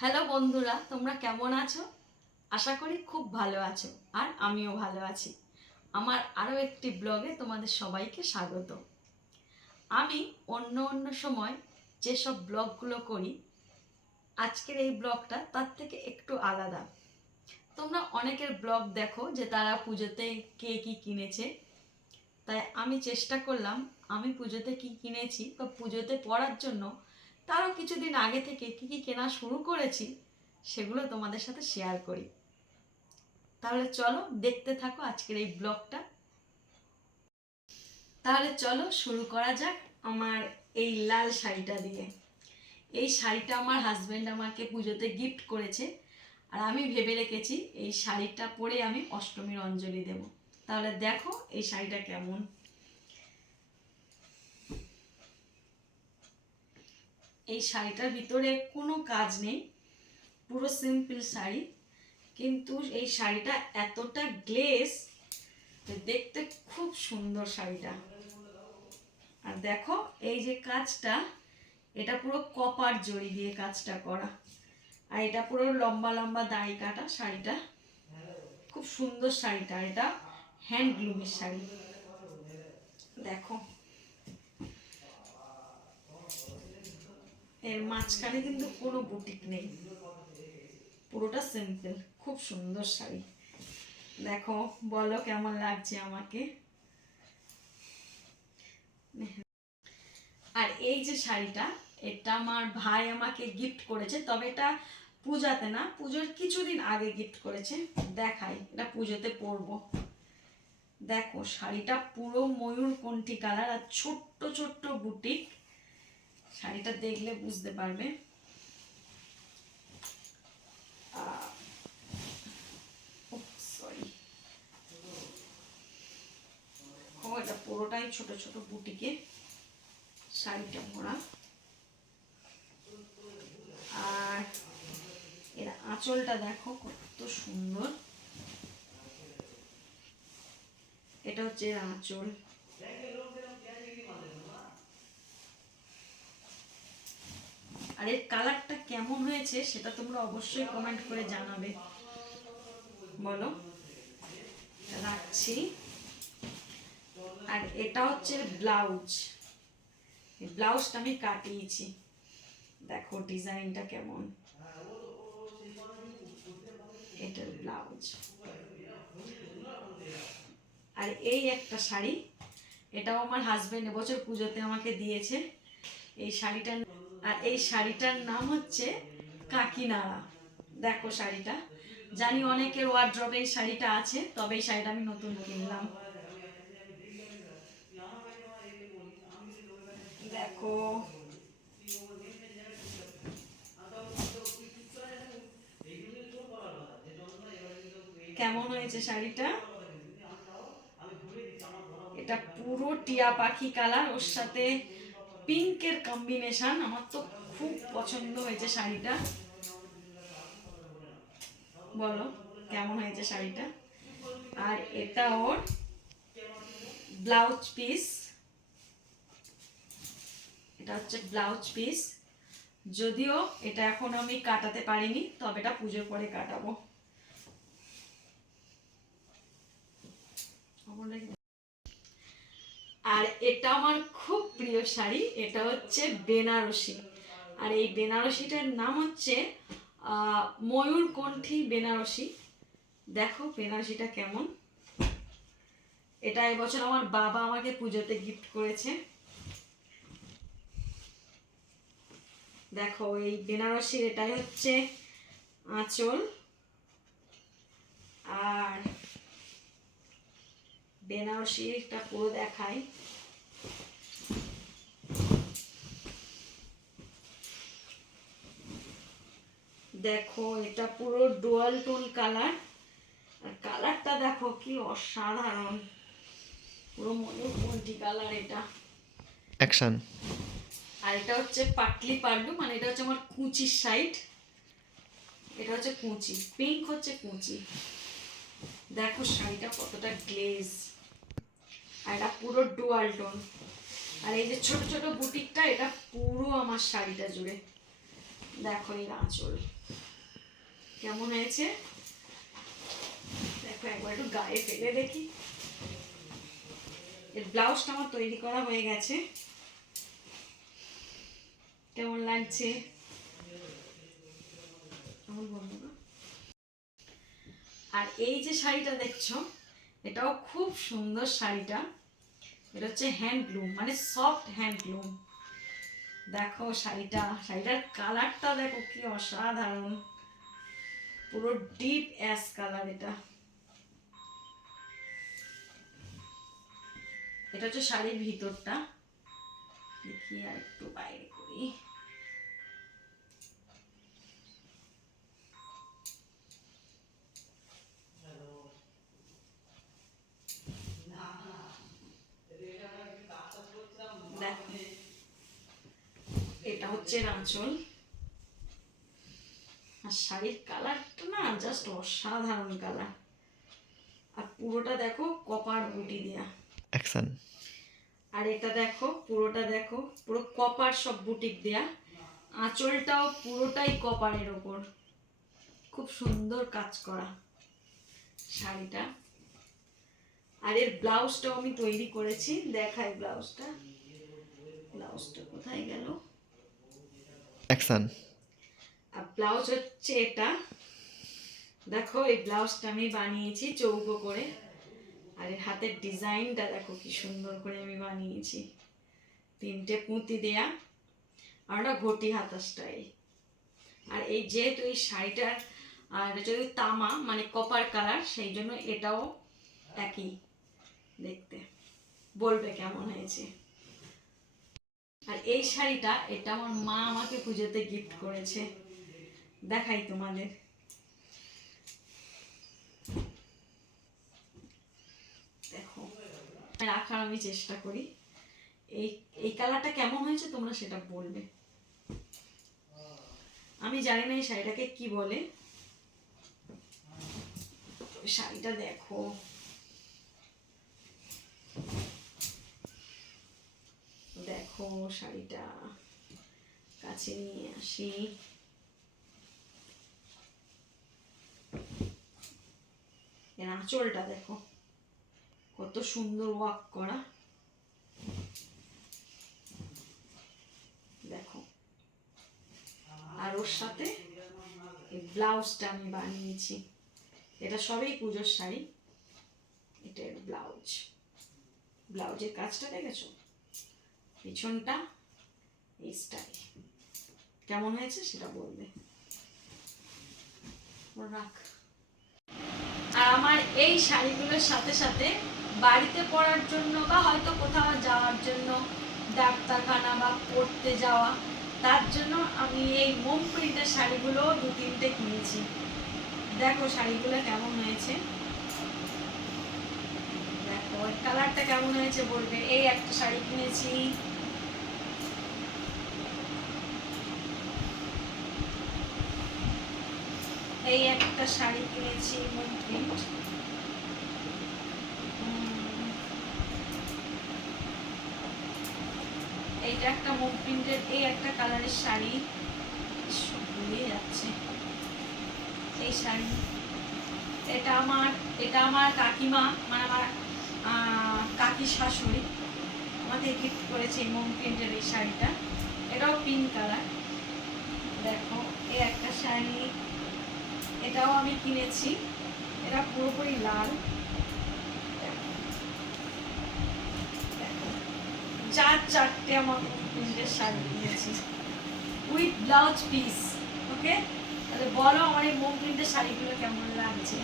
Hello বন্ধুরা, তোমরা কেমন আছো? আশা করি খুব ভালো আছো, আর আমিও ভালো আছি। আমার আরও একটি ব্লগে তোমাদের সবাইকে স্বাগত। আমি অন্য অন্য সময় যেসব ব্লগগুলো করি, আজকের এই ব্লগটা তার থেকে একটু আলাদা। তোমরা অনেকের ব্লগ দেখো যে তারা পুজোতে কে কী কিনেছে, তাই আমি চেষ্টা করলাম আমি পুজোতে কী কিনেছি বা পুজোতে পড়ার জন্য তারও কিছুদিন আগে থেকে কী কী কেনা শুরু করেছি সেগুলো তোমাদের সাথে শেয়ার করি। তাহলে চলো দেখতে থাকো আজকের এই ব্লগটা। তাহলে চলো শুরু করা যাক আমার এই লাল শাড়িটা দিয়ে। এই শাড়িটা আমার হাজব্যান্ড আমাকে পুজোতে গিফট করেছে, আর আমি ভেবে রেখেছি এই শাড়িটা পরে আমি অষ্টমীর অঞ্জলি দেব। তাহলে দেখো এই শাড়িটা কেমন। এই শাড়িটার ভিতরে কোনো কাজ নেই, পুরো সিম্পল শাড়ি, কিন্তু এই শাড়িটা এতটা গ্লেজ, দেখতে খুব সুন্দর শাড়িটা। আর দেখো এই যে কাজটা, এটা পুরো কপার জড়ি দিয়ে কাজটা করা, আর এটা পুরো লম্বা লম্বা দাড়ি কাটা শাড়িটা। খুব সুন্দর শাড়িটা, এটা হ্যান্ডলুমের শাড়ি। দেখো এর মাঝখানে কিন্তু কোনো বুটিক নেই, পুরোটা সিম্পল, খুব সুন্দর শাড়ি। দেখো বলো কেমন লাগছে আমাকে। আর এই যে শাড়িটা, এটা আমার ভাই আমাকে গিফট করেছে, তবে এটা পূজাতে না, পুজোর কিছুদিন আগে গিফট করেছে। দেখাই, এটা পুজোতে পরবো। দেখো শাড়িটা পুরো ময়ূরকণ্ঠী কালার আর ছোট্ট ছোট্ট বুটিক। শাড়িটা দেখলে বুঝতে পারবে। সরি, এটা পুরোটাই ছোট ছোট বুটিকে শাড়িটা ভরা। আর এর আঁচলটা দেখো কত সুন্দর, এটা হচ্ছে আঁচল। আর এর কালারটা কেমন হয়েছে সেটা তোমরা অবশ্যই কমেন্ট করে জানাবে। বলো, রাখছি। আর এটা হচ্ছে ব্লাউজ, এই ব্লাউজটা আমি কাটিয়েছি। দেখো ডিজাইনটা কেমন, এটার ব্লাউজ। আর এই একটা শাড়ি, এটাও আমার হাজবেন্ড এবছর পুজোতে আমাকে দিয়েছে। এই শাড়িটা, আর এই শাড়িটার নাম হচ্ছে কাকিনাড়া। দেখো শাড়িটা, জানি অনেকের ওয়ার্ড্রবে এই শাড়িটা আছে, তবে এই শাড়িটা আমি নতুন কিনলাম। দেখো কেমন হয়েছে শাড়িটা। এটা পুরো টিয়া পাখি কালার, ওর সাথে পিঙ্কের কম্বিনেশন, আমার তো খুব পছন্দ হয়েছে শাড়িটা। বলো কেমন হয়েছে শাড়িটা। আর এটা ওর ব্লাউজ পিস, এটা হচ্ছে ব্লাউজ পিস। যদিও এটা এখন আমি কাটাতে পারিনি, তবে এটা পুজোর পরে কাটাবো। আর এটা আমার খুব প্রিয় শাড়ি, এটা হচ্ছে বেনারসি। আর এই বেনারসিটার নাম হচ্ছে ময়ূরকণ্ঠী বেনারসি। দেখো বেনারসিটা কেমন। এটা এবছর আমার বাবা আমাকে পুজোতে গিফট করেছে। দেখো এই বেনারসির এটাই হচ্ছে আঁচল, আর বেনারসিটা পুরো দেখাই। দেখো এটা পুরো ডুয়াল টোন কালার, আর কালারটা দেখো কি অসাধারণ, পুরো ময়ূরকণ্ঠী কালার এটা। অ্যাকশন। আর এটা হচ্ছে পাটলি পাল্লু, মানে এটা হচ্ছে আমার কুচির সাইড, এটা হচ্ছে কুচি, পিঙ্ক হচ্ছে কুচি। দেখো শাড়িটা কতটা গ্লেজ, আর এটা পুরো ডুয়াল টোন। আর এই যে ছোট ছোট বুটিকটা, এটা পুরো আমার শাড়িটা জুড়ে। দেখো এই আঁচল কেমন হয়েছে, দেখো একবার একটু গায়ে ফেলে দেখি। এর ব্লাউজটা আমার তৈরি করা হয়ে গেছে, কেমন লাগছে আর এই যে শাড়িটা দেখছো এটাও খুব সুন্দর শাড়িটা, এটা হচ্ছে হ্যান্ডলুম মানে সফট হ্যান্ডলুম। দেখো শাড়িটার কালারটা দেখো কি অসাধারণ, পুরো ডিপ অ্যাশ কালার। এটা হচ্ছে শাড়ির ভিতরটা, দেখি আর একটু বাইরে করি। এটা হচ্ছে আঁচল আর শাড়ির কালারটা না জাস্ট অসাধারণ কালার, আর পুরোটা দেখো কপার বুটি দেয়া অ্যাকশন। আর এটা দেখো পুরোটা দেখো পুরো কপার সব বুটিক দেয়া, আঁচলটাও পুরোটাই কপারের ওপর, খুব সুন্দর কাজ করা শাড়িটা। আর এর ব্লাউজটাও আমি তৈরি করেছি, দেখাই ব্লাউজটা কোথায় গেল, অ্যাকশন। আর ব্লাউজ হচ্ছে এটা, দেখো এই ব্লাউজটা আমি বানিয়েছি চৌকো করে, আর এর হাতের ডিজাইনটা দেখো কি সুন্দর করে আমি বানিয়েছি, 3টে পুঁতি দেয়া আর একটা ঘটি হাতা স্টাইল। আর এই যেহেতু এই শাড়িটার আর যদি তামা মানে কপার কালার, সেই জন্য এটাও একই দেখতে, বলবে কেমন হয়েছে। আর এই শাড়িটা এটা আমার মা আমাকে পুজোতে গিফট করেছে, দেখাই তোমাদের। দেখো রাখার আমি চেষ্টা করি, এই কালারটা কেমন হয়েছে তোমরা সেটা বলবে। আমি জানি না এই শাড়িটাকে কি বলে, শাড়িটা দেখো দেখো শাড়িটা কাছে নিয়ে আসি, এর আঁচলটা দেখো কত সুন্দর ওয়ার্ক করা, দেখো। আর ওর সাথে এই ব্লাউজটা আমি বানিয়েছি, এটা সবই পুজোর শাড়ি, এটা এর ব্লাউজের কাজটা দেখেছো, পিছনটা এই স্টাইল, কেমন হয়েছে সেটা বলবে। রাখ। আর আমার এই শাড়িগুলোর সাথে সাথে বাড়িতে পরার জন্য বা হয়তো কোথাও যাওয়ার জন্য, ডাক্তারখানা বা পড়তে যাওয়া, তার জন্য আমি এই মোম প্রিন্টের শাড়িগুলো 2-3টে কিনেছি। দেখো শাড়িগুলো কেমন হয়েছে, দেখো কালারটা কেমন হয়েছে বলবে। এই একটা শাড়ি কিনেছি, এই একটা শাড়ি কিনেছি মোম প্রিন্ট, এইটা একটা মোম প্রিন্টের এই একটা কালারের শাড়ি, ভুলে যাচ্ছে এই শাড়ি। এটা আমার কাকিমা মানে আমার কাকি শাশুড়ি আমাদের গিফট করেছে এই মোম প্রিন্টের এই শাড়িটা, এটাও পিঙ্ক কালার। দেখো এই একটা শাড়ি, এটাও আমি কিনেছি, এটা পুরোপুরি লাল। চারটে আমার প্রিন্টের শাড়ি কিনেছি উইথ ব্লাউজ পিস। ওকে, তাহলে বলো আমার এই মোম প্রিন্টের শাড়িগুলো কেমন লাগছে।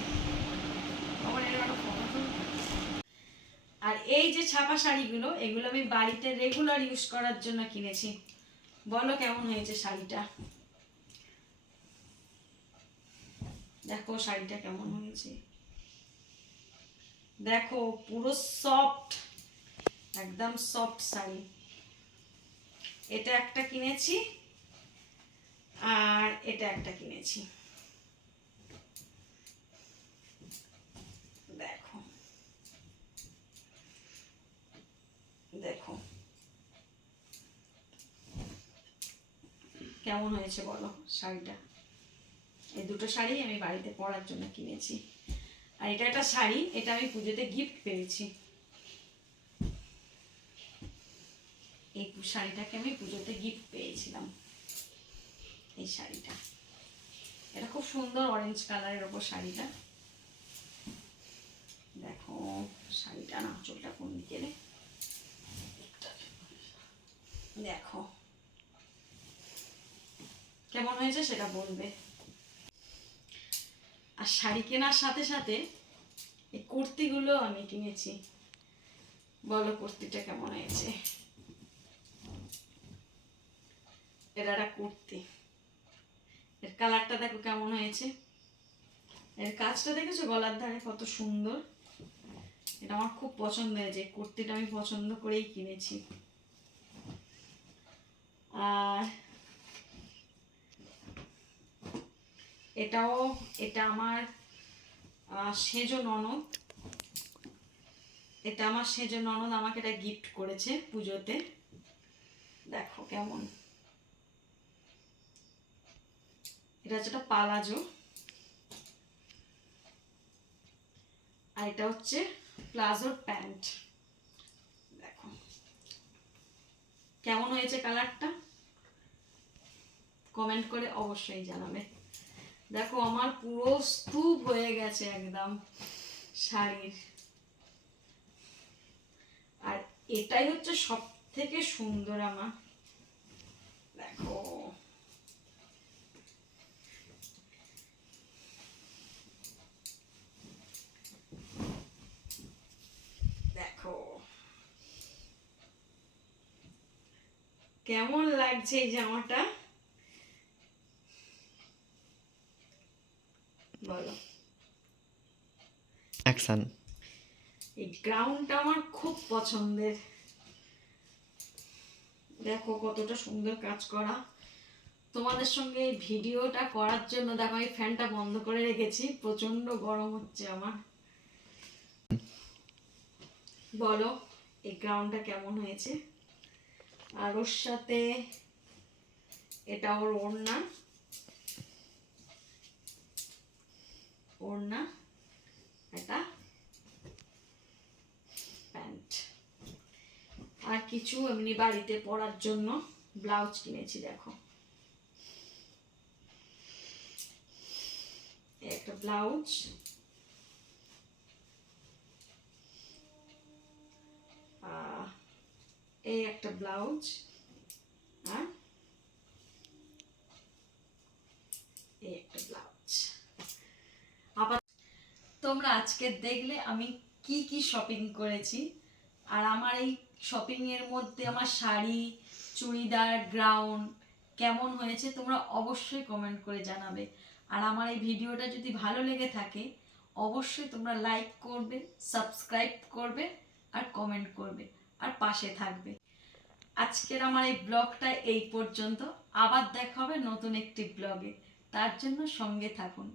আর এই যে ছাপা শাড়িগুলো, এগুলো আমি বাড়িতে রেগুলার ইউজ করার জন্য কিনেছি, বলো কেমন হয়েছে শাড়িটা। দেখো শাড়িটা কেমন হয়েছে, দেখো পুরো সফট, একদম সফট শাড়ি। এটা একটা কিনেছি আর এটা একটা কিনেছি, দেখো দেখো কেমন হয়েছে। হয়েছে বলো শাড়িটা? এই দুটো শাড়ি আমি বাড়িতে পরার জন্য কিনেছি। আর এটা একটা শাড়ি, এটা আমি পুজোতে গিফট পেয়েছি। এই শাড়িটাকে আমি পুজোতে গিফট পেয়েছিলাম। এই শাড়িটা, এটা খুব সুন্দর অরেঞ্জ কালারের ওপর শাড়িটা। দেখো শাড়িটা, আঁচলটা কোন দিকে রে, দেখো কেমন হয়েছে সেটা বলবে। আর শাড়ি কেনার সাথে সাথে এই কুর্তিগুলো আমি কিনেছি। বলো কুর্তিটা কেমন হয়েছে? এটা একটা কুর্তি, এর কালারটা দেখো কেমন হয়েছে। এর কাজটা দেখেছো গলার ধারে কত সুন্দর। এটা আমার খুব পছন্দ হয়েছে, কুর্তিটা আমি পছন্দ করেই কিনেছি। আর এটা আমার সেজো ননদ, এটা আমার সেজো ননদ আমাকে এটা গিফট করেছে পুজোতে। দেখো কেমন, এটা হচ্ছে একটা পালাজো, আর এটা হচ্ছে প্লাজোর প্যান্ট। দেখো কেমন হয়েছে কালারটা, কমেন্ট করে অবশ্যই জানাবে। দেখো আমার পুরো স্তূপ হয়ে গেছে একদম শাড়ির। আর এটাই হচ্ছে সব থেকে সুন্দর আমার। দেখো দেখো কেমন লাগছে এই জামাটা, বলো। অ্যাকশন। এই গ্রাউন্ডটা আমার খুব পছন্দের। দেখো কতটা সুন্দর কাজ করা। তোমাদের সঙ্গে এই ভিডিওটা করার জন্য দেখো আমি ফ্যানটা বন্ধ করে রেখেছি, প্রচন্ড গরম হচ্ছে আমার। বলো এই গ্রাউন্ডটা কেমন হয়েছে। আর ওর সাথে এটা ওর ওড়না, ওড়না এটা প্যান্ট। আর কিছু এমনি বাড়িতে পরার জন্য ব্লাউজ কিনেছি। দেখো একটা ব্লাউজ, এই একটা ব্লাউজ, আর এই একটা ব্লাউজ। আবার তোমরা আজকে দেখলে আমি কি কি শপিং করেছি। আর আমার এই শপিং এর মধ্যে আমার শাড়ি, চুড়িদার, গ্রাউন কেমন হয়েছে তোমরা অবশ্যই কমেন্ট করে জানাবে। আর আমার এই ভিডিওটা যদি ভালো লেগে থাকে অবশ্যই তোমরা লাইক করবে, সাবস্ক্রাইব করবে আর কমেন্ট করবে আর পাশে থাকবে। আজকের আমার এই ব্লগটা এই পর্যন্ত, আবার দেখা হবে নতুন একটি ব্লগে। তার জন্য সঙ্গে থাকুন।